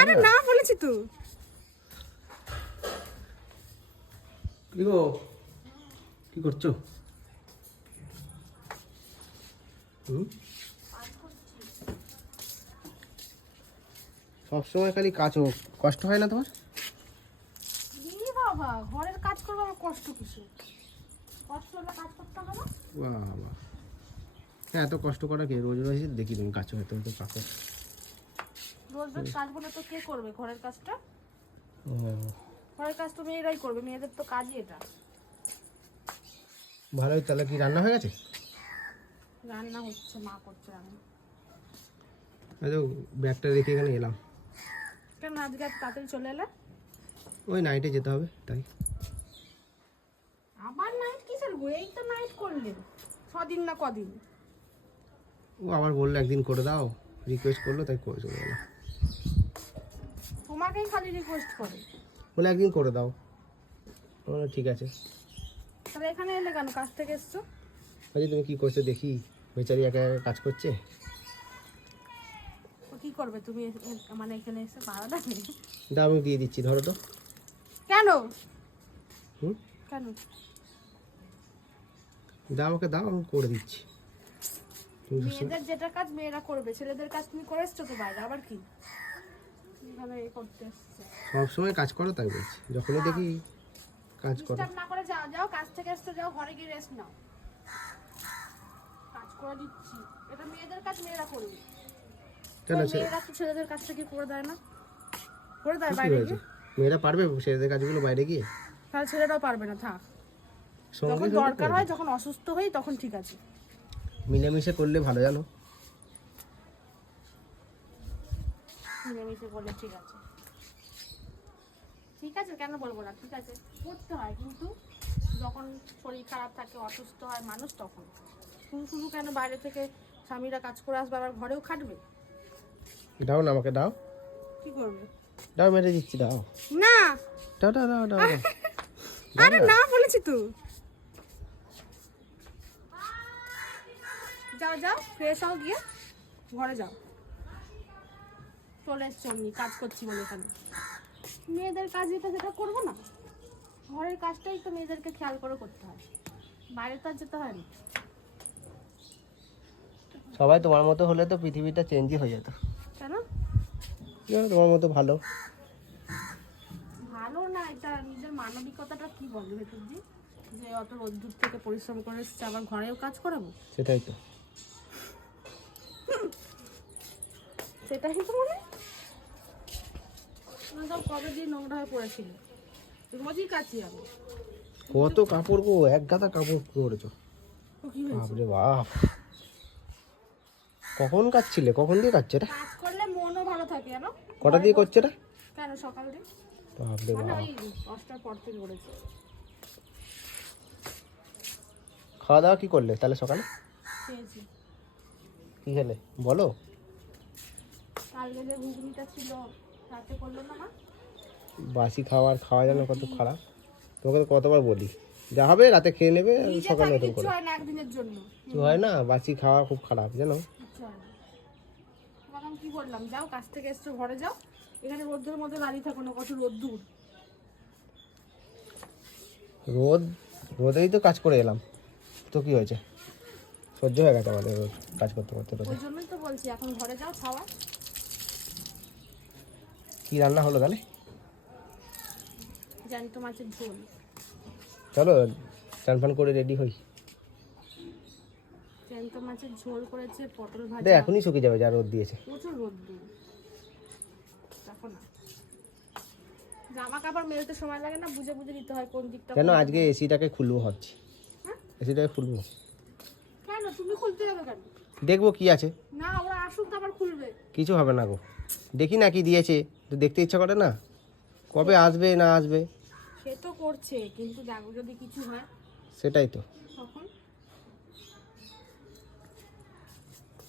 আরে না বলেছি তো। কি গো, কি করছো? সবসময় খালি কাজ হোক, কষ্ট হয় না তোমার? বাবা ঘরের কাজ করবো আমার কষ্ট কিছু, কষ্ট হলে কাজ করতে হবে না। বাবা হ্যাঁ, এত কষ্ট করা কি? রোজ রোজ দেখি তুমি কাজ হয়তো হয়তো পাকো। রোজ রোজ কাজ বলে তো কে করবে ঘরের কাজটা? ও ঘরের কাজ তো মেয়েরাই করবে, মেয়েদের তো কাজই এটা। ভালোই, তাহলে কি রান্না হয়ে গেছে? রান্না হচ্ছে, মা করছে রান্না। আচ্ছা, ব্যাগটা রেখে এখানে এলাম। কেন আজকে এত তাড়াতাড়ি চলে এলে? ওই নাইটে যেতে হবে তাই। আবার নাইট কিসের গো? এই তো নাইট করলে 6 দিন না কদিন। ও আবার বললো একদিন করে দাও, রিকোয়েস্ট করলো তাই করে চলে গেলাম। তোমাকেই খালি রিকোয়েস্ট করে, বলে একদিন করে দাও। বললো ঠিক আছে। তাহলে এখানে এলে কেন? কাজ থেকে এসছো। আচ্ছা তুমি কি করছো দেখি, বেচারি একা একা কাজ করছে। তো কি করবে তুমি মানে এখানে এসে ভাড়া দেবে? দাও আমি দিয়ে দিচ্ছি, ধরো তো। কেন? হুম, কেন? দাও আমাকে, দাও আমি করে দিচ্ছি। মেয়েদের যেটা কাজ মেয়েরা করবে, ছেলেদের কাজ তুমি করে এসছো তো বাইরে, আবার কি এখানে করতে এসছো? সবসময় কাজ করো তাই বলছি, যখনই দেখি কাজ করো। ডিস্টার্ব না করে যাও, যাও কাজ থেকে এসছো, যাও ঘরে গিয়ে রেস্ট নাও। কাজ করে দিচ্ছি, এটা মেয়েদের কাজ মেয়েরা করবে। কেন মেয়েরা তো ছেলেদের কাজটা কি করে দেয় না? করে দেয় কি বাইরে হয়েছে? গিয়ে। মেয়েরা পারবে সেদের কাজগুলো বাইরে গিয়ে? তাহলে ছেলেরাও পারবে না, থাক। সঙ্গে যখন সঙ্গে দরকার করে হয়, দিই। যখন অসুস্থ হই তখন ঠিক আছে। মিলেমিশে করলে ভালো জানো। মিলেমিশে করলে ঠিক আছে। ঠিক আছে কেন বলবো না, ঠিক আছে করতে হয়, কিন্তু যখন শরীর খারাপ থাকে, অসুস্থ হয় মানুষ, তখন শুধু শুধু কেন বাইরে থেকে স্বামীরা কাজ করে আসবে আবার ঘরেও খাটবে? দাও না আমাকে, দাও কি করবে? দাও, মেরে দিচ্ছি, দাও না। দাও দাও দাও দাও দাও। আরে না বলেছি তো। যাও যাও ফ্রেশ হও, গিয়ে ঘরে যাও। চলে এসছো আমি কাজ করছি বলে এখানে। মেয়েদের কাজ যেটা সেটা করবো না? ঘরের কাজটাই তো মেয়েদেরকে খেয়াল করে করতে হয়, বাইরে তো আর যেতে হয় না। সবাই তোমার মতো হলে তো পৃথিবীটা চেঞ্জই হয়ে যেত। কেন? জানো, তোমার মতো ভালো। ভালো না, এটা নিজের মানবিকতাটা কি বলে ভেতর দিয়ে, যে অত রোদ্দুর থেকে পরিশ্রম করে এসছে আবার ঘরেও কাজ করাবো? সেটাই তো। সেটাই তো মনে সব কবে দিয়ে নোংরা হয়ে পড়েছিল, রোজই কাচি আমি। কত কাপড় গো, এক গাদা কাপড় করেছো। তো কি হয়েছে? বাপরে বাপ, কখন কাচ্ছিলে? কখন দিয়ে কাচ্ছে এটা? কাজ করলে মনও ভালো থাকে জানো। কটা দিয়ে করছে এটা? কেন সকাল দিয়ে, বাপরে মানে বাপ। ওই 10টার পর থেকে করেছে। খাওয়া দাওয়া কি করলে তাহলে সকালে? খেয়েছি। কি খেলে বলো? কালকে যে ঘুগনিটা ছিল রাতে করলো না মা। বাসি খাবার খাওয়া যেন কত খারাপ। তোমাকে তো কতবার বলি, যা হবে রাতে খেয়ে নেবে, আর নিজে সকালে থাকে নতুন কিচ্ছু করে। হয় না একদিনের জন্য, কিছু হয় না, বাসি খাওয়া খুব খারাপ জানো। কিচ্ছু হয় না। তখন কি বললাম, যাও কাজ থেকে এসছো ঘরে যাও, এখানে রোদ্দুর মধ্যে দাঁড়িয়ে থাকো না, কত রোদ্দুর। রোদ, রোদেই তো কাজ করে এলাম, তো কি হয়েছে? সহ্য হয়ে গেছে আমাদের রোজ কাজ করতে করতে রোদে। ওই জন্যই তো বলছি এখন ঘরে যাও খাওয়া। কি রান্না হলো তাহলে? জ্যান্ত মাছের ঝোল। চলো চান ফান করে রেডি হই। জ্যান্ত মাছের ঝোল করেছে, পটল এটা ভাজা। এখনই শুকিয়ে যাবে যা রোদ দিয়েছে। প্রচুর রোদ্দুর, দেখো না। জামা কাপড় মেলতে সময় লাগে না, বুঝে বুঝে দিতে হয় কোন দিকটা। কেন আজকে এসিটাকে খুলবো ভাবছি। হ্যাঁ? এসিটাকে খুলবো। কেন তুমি খুলতে যাবে কেন? দেখবো কি আছে। না ওরা আসুক তো আবার খুলবে। কিছু হবে না গো, দেখি না কি দিয়েছে, তো দেখতে ইচ্ছা করে না, কবে আসবে না আসবে। সে তো করছে, কিন্তু দেখো যদি কিছু হয় সেটাই তো। তখন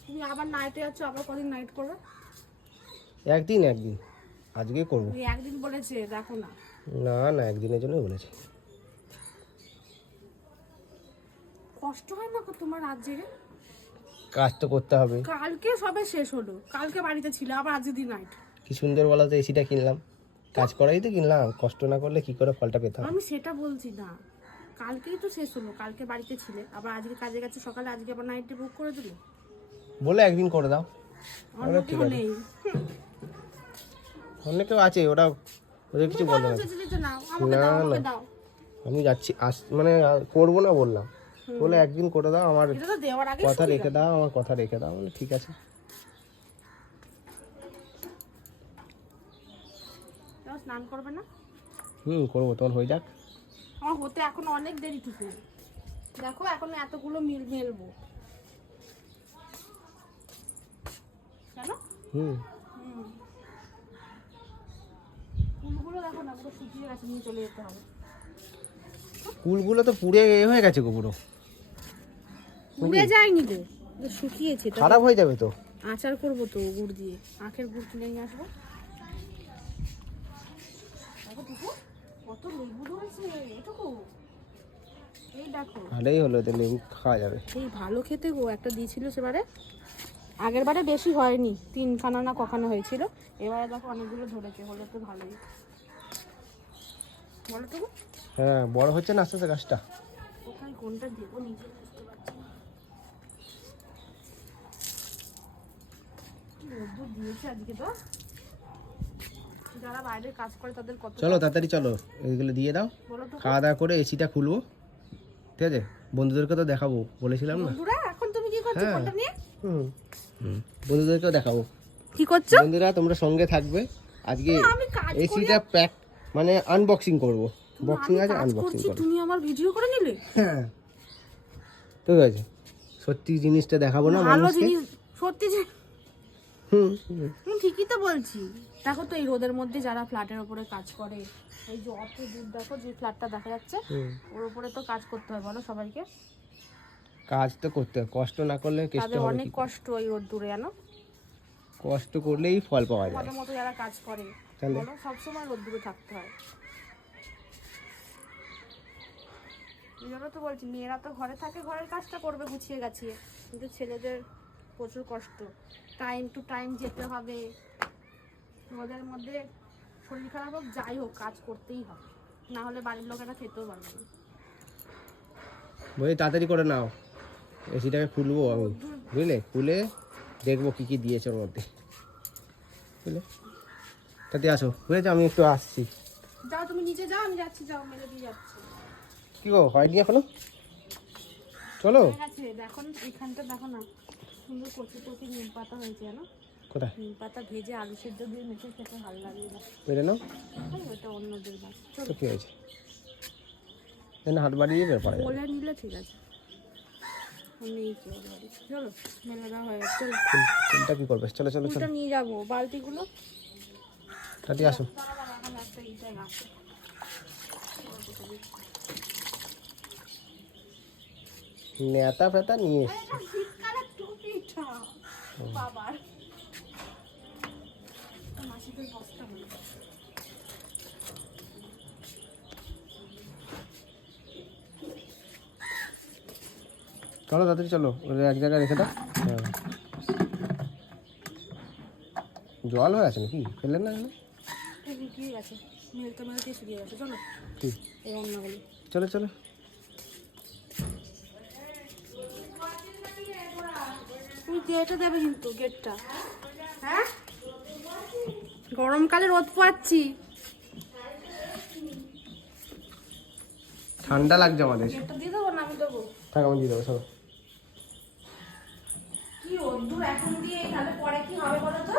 তুমি আবার নাইটে যাচ্ছ, আবার কদিন নাইট করবে? একদিন একদিন, আজকে করবো। তুমি একদিন বলেছে, দেখো না। না না, একদিনের জন্য বলেছি। কষ্ট হয় না গো তোমার রাত জেগে? কাজ তো করতে হবে। কালকে সবে শেষ হলো, কালকে বাড়িতে ছিল, আবার আজকে দিন নাইট। কি সুন্দর বলা তো, এসিটা কিনলাম, কাজ করাই তো কিনলাম, কষ্ট না করলে কি করে ফলটা পেতাম। আমি সেটা বলছি না, কালকেই তো শেষ হলো, কালকে বাড়িতে ছিলে, আবার আজকে কাজে গেছে সকালে, আজকে আবার নাইটে বুক করে দিলে। বলে একদিন করে দাও, অন্য কেউ নেই। অন্য কেউ আছে, ওরা ওদের কিছু বলে না। নাও আমাকে দাও, আমাকে দাও। আমি যাচ্ছি মানে করবো না বললাম, বলে একদিন করে দাও, আমার এটা তো দেওয়ার আগে কথা রেখে দাও, আমার কথা রেখে দাও। বলে ঠিক আছে। স্নান করবে না? করবো, তোমার হয়ে যাক। আমার হতে এখনো অনেক দেরি টুকু, দেখো এখনো এতগুলো মেলবো কেন? ফুলগুলো দেখো না পুরো শুকিয়ে গেছে, নিয়ে চলে যেতে হবে। ফুলগুলো তো পুড়ে হয়ে গেছে গো, পুরো পুড়ে যায়নি তো, শুকিয়েছে। খারাপ হয়ে যাবে তো। আচার করবো তো গুড় দিয়ে, আখের গুড় কিনে নিয়ে আসবো। দেখো টুকু কত লেবু ধরেছে, এটুকু এই দেখো। ভালোই হলো, তো লেবু খাওয়া যাবে। এই ভালো খেতে গো, একটা দিয়েছিল সেবারে, আগের বারে বেশি হয়নি, 3খানা না কখানা হয়েছিল, এবারে দেখো অনেকগুলো ধরেছে, হলে তো ভালোই। বলো তো হ্যাঁ, বড় হচ্ছে না আস্তে আস্তে গাছটা। কোথায় কোনটা দেবো নিজে বুঝতে পারছি না। রোদ্দুর দিয়েছে আজকে তো, যারা বাইরের কাজ করে তাদের কত। চলো তাড়াতাড়ি চলো, এইগুলো দিয়ে দাও, বলো তো খাওয়া দাওয়া করে এসিটা খুলবো, ঠিক আছে? বন্ধুদেরকে তো দেখাবো, বলেছিলাম না। বন্ধুরা এখন তুমি কি করছো ফোনটা নিয়ে? বন্ধুদেরকেও দেখাবো। কি করছো? বন্ধুরা তোমরা সঙ্গে থাকবে, আজকে আমি কাজ করি, এসিটা প্যাক মানে আনবক্সিং করবো। বক্সিং আছে, কাজ আনবক্সিং করছি, করবো। তুমি আমার ভিডিও করে নিলে। হ্যাঁ ঠিক আছে, সত্যি জিনিসটা দেখাবো না ভালো মানুষকে। জিনিস সত্যি যে, হুম ঠিকই তো বলছি। দেখো তো এই রোদের মধ্যে যারা ফ্ল্যাটের উপরে কাজ করে, এই যে অত দূর দেখো যে ফ্ল্যাটটা দেখা যাচ্ছে, ওর উপরে তো কাজ করতে হয় বলো সবাইকে। কাজ তো করতে হয়, কষ্ট না করলে কেষ্ট তাদের হবে অনেক কি করে? কষ্ট এই রোদ্দুরে, জানো। কষ্ট করলেই ফল পাওয়া যায়। আমাদের মতো যারা কাজ করে তাহলে? বলো, সবসময় রোদ্দুরে থাকতে হয়। এই জন্য তো বলছি, মেয়েরা তো ঘরে থাকে, ঘরের কাজটা করবে গুছিয়ে গাছিয়ে, কিন্তু ছেলেদের প্রচুর কষ্ট, টাইম টু টাইম যেতে হবে, ওদের মধ্যে শরীর খারাপ হোক যাই হোক কাজ করতেই হবে, না হলে বাড়ির লোকেরা খেতেও পারবে না। বলি তাড়াতাড়ি করে নাও, এসিটাকে খুলবো আমি, বুঝলে? খুলে দেখবো কি কি দিয়েছে ওর মধ্যে, বুঝলে? তাতে আসো, বুঝেছো? আমি একটু আসছি। যাও তুমি নিচে যাও, আমি যাচ্ছি, যাও মেলে দিয়ে যাচ্ছি। কি গো, হয়নি এখনো? চলো। ঠিক আছে, দেখো এখানটা দেখো না, সুন্দর কচি কচি নিম পাতা হয়েছে, জানো। কোথায়? নিম পাতা ভেজে আলু সেদ্ধ দিয়ে মেখে খেতে ভালো লাগে। বেড়ে নাও, ওটা অন্যদের বাস, তো কি হয়েছে? এখানে হাত বাড়িয়ে বের করা যাবে। বলে নিলে ঠিক আছে, আমি চলো মেলে দেওয়া হয়ে গেছে, চলো। ফুলটা কি করবে? চলো চলো চলো, ফুলটা নিয়ে যাবো, বালতিগুলো। তাতে আসো। একটা ইটাই আছে, নেতা ফেতা নিয়ে এসছি। শীতকালের টুপিটা বাবার মাসিদের বস্তা হলো। চলো তাড়াতাড়ি চলো, ওদের এক জায়গায় রেখে দাও। হ্যাঁ, জল হয়ে আছে নাকি? ফেললেন না এখানে? শুকিয়ে গেছে, মেলতে মেলতে শুকিয়ে গেছে, চলো কি? এই অন্যগুলো। চলো চলো। তুমি গেটে দেবে কিন্তু, গেটটা। হ্যাঁ, গরমকালে রোদ পোয়াচ্ছি, ঠান্ডা লাগছে আমাদের। গেটটা দিয়ে দেবো না আমি দেবো? থাক, আমি দিয়ে দেবো। চলো। কি রোদ্দুর এখন দিয়ে, তাহলে পরে কি হবে বলো তো?